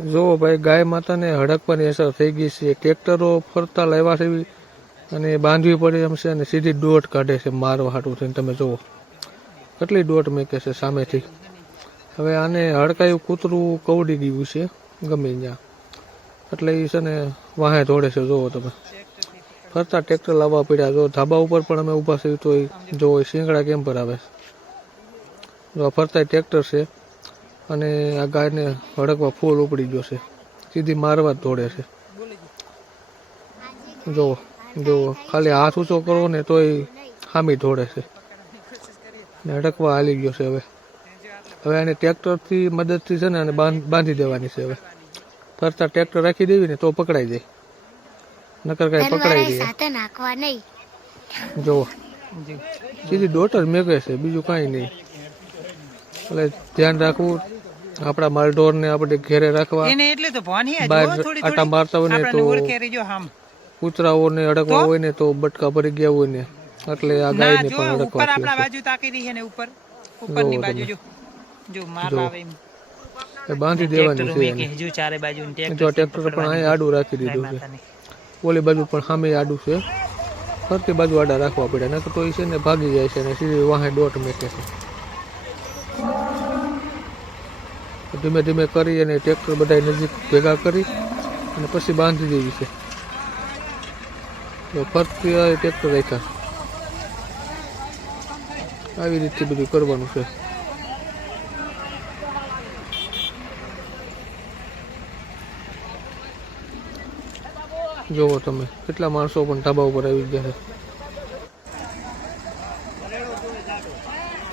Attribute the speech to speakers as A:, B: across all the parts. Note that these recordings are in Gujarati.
A: જો ભાઈ, ગાય માતાને હડકવાની અસર થઈ ગઈ છે. ટ્રેક્ટરો ફરતા લાવ્યા છે અને બાંધવી પડે એમ છે અને સીધી દોટ કાઢે છે મારવા હાટું થઈને. તમે જુઓ કેટલી દોટ મેકે છે સામેથી. હવે આને હડકાયું કૂતરું કવડી ગયું છે, ગમે ત્યાં. એટલે એ છે ને વાહે દોડે છે. જુઓ તમે. ફરતા ટ્રેક્ટર લાવવા પડ્યા. જો ધાબા ઉપર પણ અમે ઊભા થયું તો જો શિંગડા કેમ પર આવે. જો ફરતા ટ્રેક્ટર છે અને આ ગાયને હડકવા ફૂલ ઉપડી ગયો છે. સીધી મારવા દોડે છે. જો જો ખાલી હાથ ઊંચો કરો ને તોય હામી દોડે છે. ને હડકવા હાલી ગયો છે હવે. હવે એને ટ્રેક્ટરથી મદદથી છે ને એને બાંધ- દેવાની છે હવે. ફરતા ટ્રેક્ટર રાખી દેવી ને તો પકડાઈ જાય. નકર કાંઈ પકડાઈ જાય.
B: સાથે
A: જો સીધી ડોટર મેકે છે બીજું કાંઈ નહીં. એટલે ધ્યાન રાખવું આપણા માલઢોરને આપણે ઘેરે રાખવા
C: એને એટલે તો ભાન આ થોડી
A: આટા મારતા હોય ને તો
C: કૂતરાઓ
A: કૂતરાઓને અડકવા હોય ને તો બટકા ભરી ગયા હોય ને એટલે આ ગાય
C: ને
A: પણ અડકવા ઉપર
C: આપણા બાજુ તાકી રહી છે ને ઉપર. ઉપરની બાજુ જો. જો માર આવે એમ.
A: બાંધી દેવાની છે
C: જો ચારે બાજુ
A: જો ટ્રેક્ટર પણ અહીંયા આડું રાખી દીધું છે. ઓલી બાજુ પણ સામે આડું છે. ફરતી બાજુ આડા રાખવા પડે નકર તો એ છે ને ભાગી જાય છે ને સીધી વાહે દોટ મેકે છે. ધીમે ધીમે કરી અને ટ્રેક્ટર બધા નજીક ભેગા કરી અને પછી બાંધી દેવી છે. તો ફરતી ટ્રેક્ટર રાખ્યા. આવી રીતે બધું કરવાનું છે. જોવો તમે, કેટલા માણસો પણ ધાબા ઉપર આવી ગયા છે.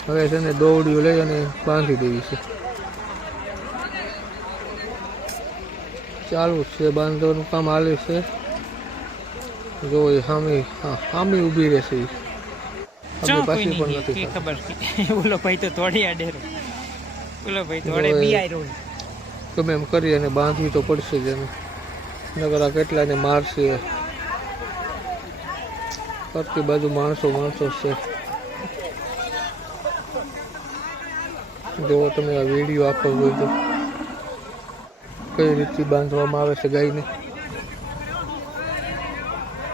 A: હવે છે ને દોવડીઓ લઈ અને બાંધી દેવી છે. ચાલુ છે બાંધવાનું કામ હાલે છે. જો એ હામી હા હામી ઊભી રહેશે અમે પાછી પણ નથી
C: ખબર ઓલો ભાઈ તો તોડી આડેરો ઓલો ભાઈ તોડે
A: જો એ- ગમે એમ કરી અને બાંધવી તો પડશે જ એને. નગર આ કેટલાને મારશે. ફરતી બાજુ માણસો માણસો છે. જો તમે આ વીડિયો આખો જોઈજો કઈ રીતે બાંધવામાં આવે છે ગાયને?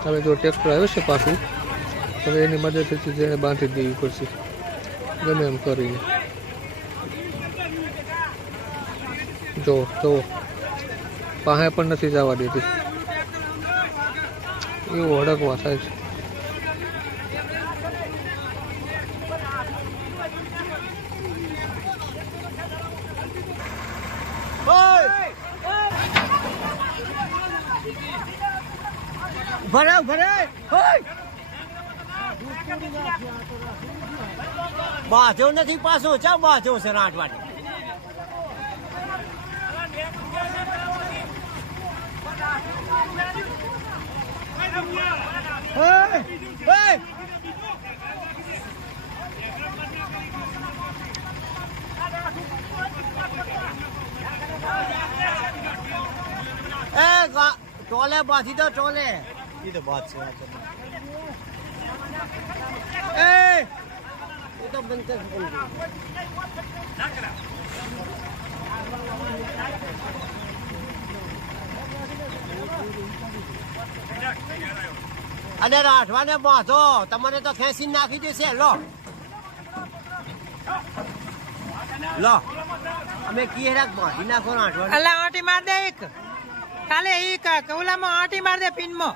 A: હવે જો ટ્રેક્ટર આવે છે પાછું, હવે એની મદદથી જેને બાંધી દેવી પડશે. ગમે એમ કરીને. જો જો. પાસે પણ નથી જવા દેતી. એવું હડકવા થાય છે.
D: ભરે ભરે બાજો નથી પાછો ચા બાજો છે! Hey! એ ટોલે બાંધી દો ટોલે એ તો છે એ એ તો બંધ કર અને રાઠવાને બાંધો. તમને તો ખેંચી નાખી દેશે. લો. લો. અમે કીરાક બાંધી નાખો રાઠવા
C: અલા, આંટી માર દે એક. કાલે એક કૌલામાં આંટી માર દે પિનમાં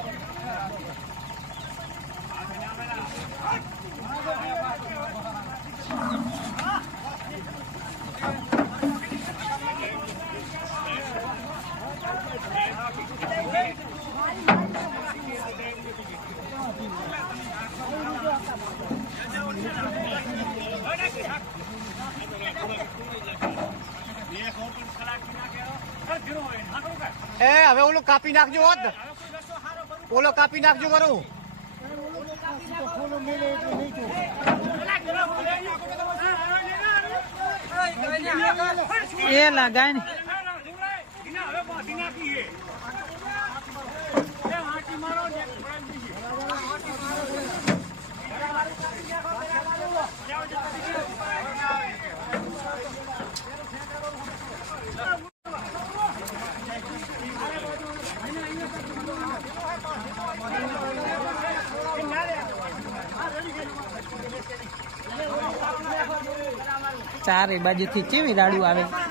D: એ હવે ઓલું કાપી નાખજો હોત ને. ઓલો કાપી નાખજો કરું
C: એ લગાય ને. ચારે બાજુથી કેવી રાડું આવે?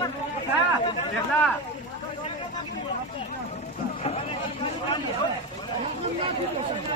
C: Thank you.